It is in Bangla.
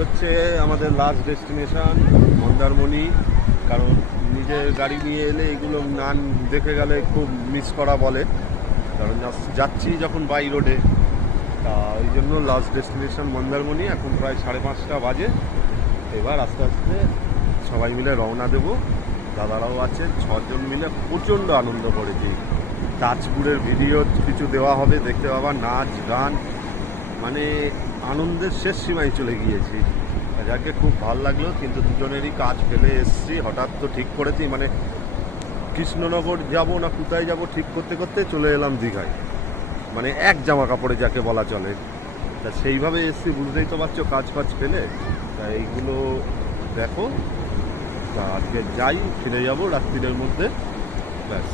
হচ্ছে আমাদের লাস্ট ডেস্টিনেশন মন্দারমণি। কারণ নিজের গাড়ি নিয়ে এলে এগুলো না দেখে গেলে খুব মিস করা বলে, কারণ যাচ্ছি যখন বাই রোডে, তা ওই জন্য লাস্ট ডেস্টিনেশন মন্দারমণি। এখন প্রায় 5:30 বাজে। এবার আস্তে আস্তে সবাই মিলে রওনা দেবো। দাদারাও আছে, 6 জন মিলে প্রচণ্ড আনন্দ করেছি। তাজপুরের ভিডিও কিছু দেওয়া হবে, দেখতে পাবা, নাচ গান, মানে আনন্দের শেষ সীমায় চলে গিয়েছি। যাকে খুব ভালো লাগলো, কিন্তু দুজনেরই কাজ ফেলে এসছি। হঠাৎ তো ঠিক করেছি, মানে কৃষ্ণনগর যাব না কোথায় যাব ঠিক করতে করতে চলে এলাম দীঘায়, মানে এক জামা কাপড়ে যাকে বলা চলে। তা সেইভাবে এসছি, বুঝতেই তো পারছো, কাজ ফাজ ফেলে। তা এইগুলো দেখো। তা আজকে যাই, ফিরে যাবো রাত্রির মধ্যে, ব্যাস।